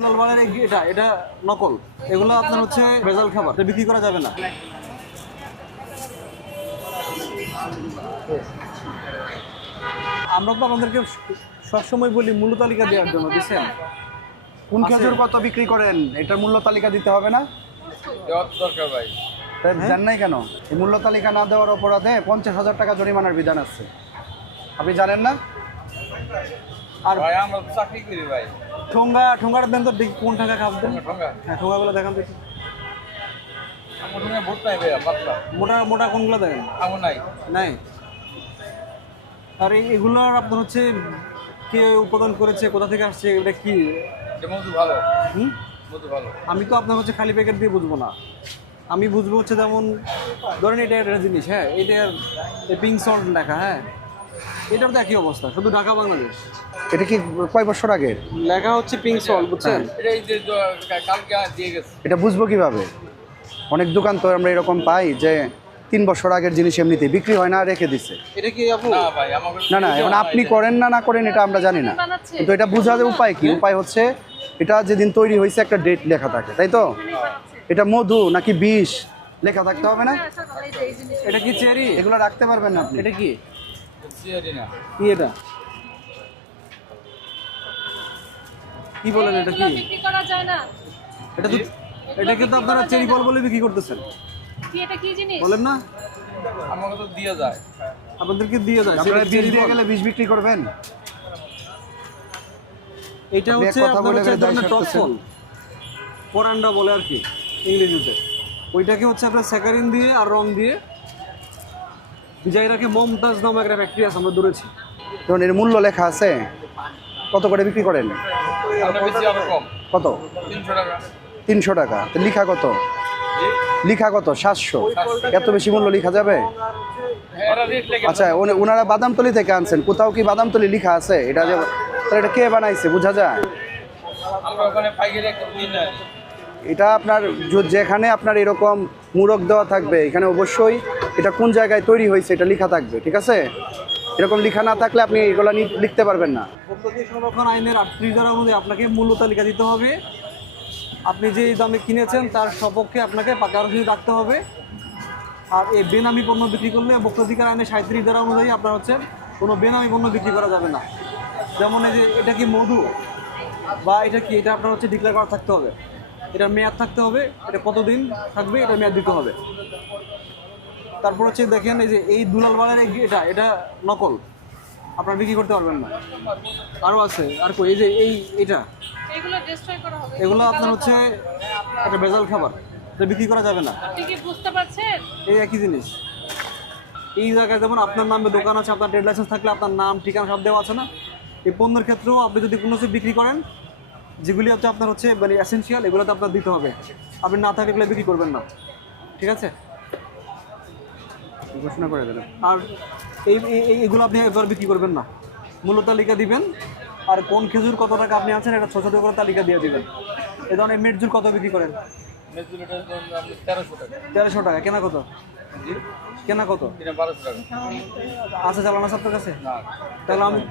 লালবানের এটা নকল, এগুলো আপনার হচ্ছে ভেজাল খাবার, এটা বিক্রি করা যাবে না। আমরা তো আপনাদেরকে সবসময় বলি মূল্য তালিকা দেওয়ার জন্য, বুঝছেন? কোন খেজুর কত বিক্রি করেন এটার মূল্য তালিকা দিতে হবে না? দরকার ভাই। তাই জান নাই কেন? এই মূল্য তালিকা না দেওয়ার অপরাধে 50,000 টাকা জরিমানার বিধান আছে, আপনি জানেন না? আর ভাই আমরা তো চাকরি করি ভাই। ঠোঙ্গার দেন তো, দেখি কোন ঠোঙ্গা খাবেন। ঠোঙ্গা হ্যাঁ, ঠোঙ্গাগুলো দেখান দেখি। আমার ঠোঙ্গা ভোট নাই ভাইয়া, পাতলা মোটা কোনগুলো দেখেন? আমার নাই। নাই। আর এগুলোর আপনার হচ্ছে কে উৎপাদন করেছে, কোথা থেকে আসছে, এটা কি? এটা মধু ভালো, হুম, মধু ভালো। আমি তো আপনার হচ্ছে খালি প্যাকেট দিয়ে বুঝবো না, আমি বুঝবো হচ্ছে যেমন ধরেন এটা একটা জিনিস, হ্যাঁ, এটার পিঙ্ক সল্ট লেখা, হ্যাঁ, এটার তো একই অবস্থা, শুধু ঢাকা বাংলাদেশ। এটা কি কয় বছর আগের? লেখা হচ্ছে পিঙ্ক সল্ট, বুঝছেন? এটা এই যে কালকে দিয়ে গেছে। এটা বুঝবো কিভাবে? অনেক দোকান তো আমরা এরকম পাই যে 3 বছর আগের জিনিস এমনিতেই বিক্রি হয় না, রেখে দিছে। এটা কি আপু? না ভাই, আমাকে না এখন আপনি করেন না করেন এটা আমরা জানি না, কিন্তু এটা বোঝার উপায় কি? উপায় হচ্ছে এটা যেদিন তৈরি হয়েছে একটা ডেট লেখা থাকে, তাই তো? এটা মধু নাকি বিষ লেখা থাকতে হবে না? এটা কি চেরি? এগুলো রাখতে পারবেন না আপনি। এটা কি চিয়ারি না। কি এটা কি বলেন? এটা কি? বিক্রি করা যায় না। এটা তো, এটা কিন্তু আপনারা চেরি ফল বলে বিক্রি করতেছেন, কি এটা কি জিনিস? বলেন না? আমাকে তো দিয়ে যায়। আপনাদেরকে দিয়ে যায় আপনারা বিষ চেরি দিয়ে ফল। গেলে বিষ বিক্রি করবেন? এটা আপনি এক হচ্ছে কথা আপনার বলে হচ্ছে গেলে দায় টক সারতেছেন। ফল, পরান্ডা বলে আর কি ইংরেজিতে। ওইটাকে হচ্ছে আপনার স্যাকারিন দিয়ে আর রং দিয়ে ভিজাই রাখে। মমতাজ নামে একটা ফ্যাক্টরি আছে, আমরা দূরেছি। ধরুন এর মূল্য লেখা আছে, কত করে বিক্রি করেন? আমরা বেশি আরো কম, কত? 300 টাকা। 300 টাকা। তো লিখা কত? লিখা কত? 700। এত বেশি মূল্য লিখা যাবে? হ্যাঁ, এরা রেট লেগে। আচ্ছা, ওনারা বাদামতলি থেকে আনছেন, কোথাও কি বাদামতলি লিখা আছে? এটা যে তাহলে এটা কে বানাইছে বোঝা যায়? আমরা ওখানে পাইকারি একটা দিন নাই। এটা আপনার যেখানে আপনার এরকম মূরক দেওয়া থাকবে, এখানে অবশ্যই এটা কোন জায়গায় তৈরি হয়েছে এটা লেখা থাকবে, ঠিক আছে? এরকম লেখা না থাকলে আপনি এগুলো লিখতে পারবেন না। ভোক্তা সংরক্ষণ আইনের 38 ধারা অনুযায়ী আপনাকে মূল্য তালিকা দিতে হবে। আপনি যে দামে কিনেছেন তার সপক্ষে আপনাকে পাকা রসিদ রাখতে হবে। আর এই বেনামি পণ্য বিক্রি করলে ভোক্তাধিকার আইনের 37 ধারা অনুযায়ী আপনার হচ্ছে কোনো বেনামি পণ্য বিক্রি করা যাবে না। যেমন এই যে এটা কি মধু বা এটা কি, এটা আপনার হচ্ছে ডিক্লেয়ার করা থাকতে হবে, এটার মেয়াদ থাকতে হবে, এটা কতদিন থাকবে এটা মেয়াদ দিতে হবে। তারপর হচ্ছে দেখেন এই যে এই দুলালবানের এটা নকল, আপনারা বিক্রি করতে পারবেন না। আরও আছে, আর কই এই যে এটা এগুলো ডিস্ট্রয় করা হবে। এগুলো আপনার হচ্ছে একটা ভেজাল খাবার, এটা বিক্রি করা যাবে না। আপনি কি বুঝতে পারছেন? এই একই জিনিস। এই জায়গায় যেমন আপনার নামে দোকান আছে, আপনার ট্রেড লাইসেন্স থাকলে আপনার নাম ঠিকানা সব দেওয়া আছে না? এই পণ্যের ক্ষেত্রেও আপনি যদি কোনো কিছু বিক্রি করেন যেগুলি হচ্ছে আপনার হচ্ছে মানে এসেনশিয়াল, এগুলোতে আপনার দিতে হবে। আপনি না থাকলে এগুলো বিক্রি করবেন না, ঠিক আছে? ঘোষণা করে দিলাম। আর এগুলো আপনি এবার বিক্রি করবেন না, মূল্য তালিকা দিবেন। আর কোন খেজুর কত টাকা আপনি আছেন এটা ছোটো ছোটো করে তালিকা দিয়ে দিবেন। এই ধরনের মেটজুর কত বিক্রি করেন? মেজুরিটার জন্য আপনি 1300 টাকা। 1300 টাকা। কেনা কত? জি, কেনা কত? এটা 1200 টাকা। আছে চালান আছে আপনার কাছে? না,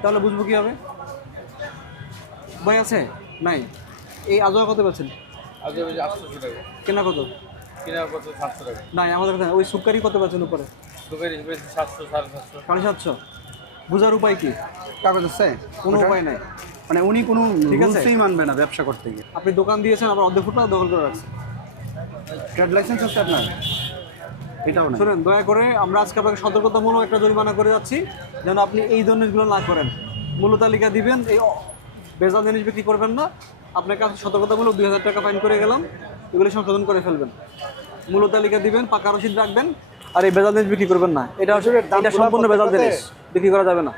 তাহলে বুঝবো কীভাবে? ভাই আছে? নাই। এই আজোয়া কত পাচ্ছেন? আজ 800 টাকা। কেনা কত? কেনার কত 700 টাকা। নাই আমাদের কাছে। ওই সুকারি কত পাচ্ছেন উপরে? সুপারি 700, 750। 750। বোঝার উপায় কি? কাগজ আছে? কোনো উপায় নাই। মানে উনি কোনো ঠিক আছে। রুলসই মানবে না ব্যবসা করতে গিয়ে। আপনি দোকান দিয়েছেন, আবার অর্ধেক ফুটপাত দখল করে রাখছেন। ট্রেড লাইসেন্স আছে আপনার? এটাও না। শুনেন, দয়া করে আমরা আজকে আপনাকে সতর্কতামূলক একটা জরিমানা করে যাচ্ছি, যেন আপনি এই জিনিসগুলো না করেন। মূল্য তালিকা দিবেন, এই বেজাল জিনিস বিক্রি করবেন না। আপনাকে সতর্কতামূলক 2000 টাকা ফাইন করে গেলাম, এগুলি সংশোধন করে ফেলবেন। মূল্য তালিকা দিবেন, পাকা রসিদ রাখবেন, আর এই বেজাল জিনিস বিক্রি করবেন না। এটা হচ্ছে এটা সম্পূর্ণ বেজাল জিনিস, বিক্রি করা যাবে না।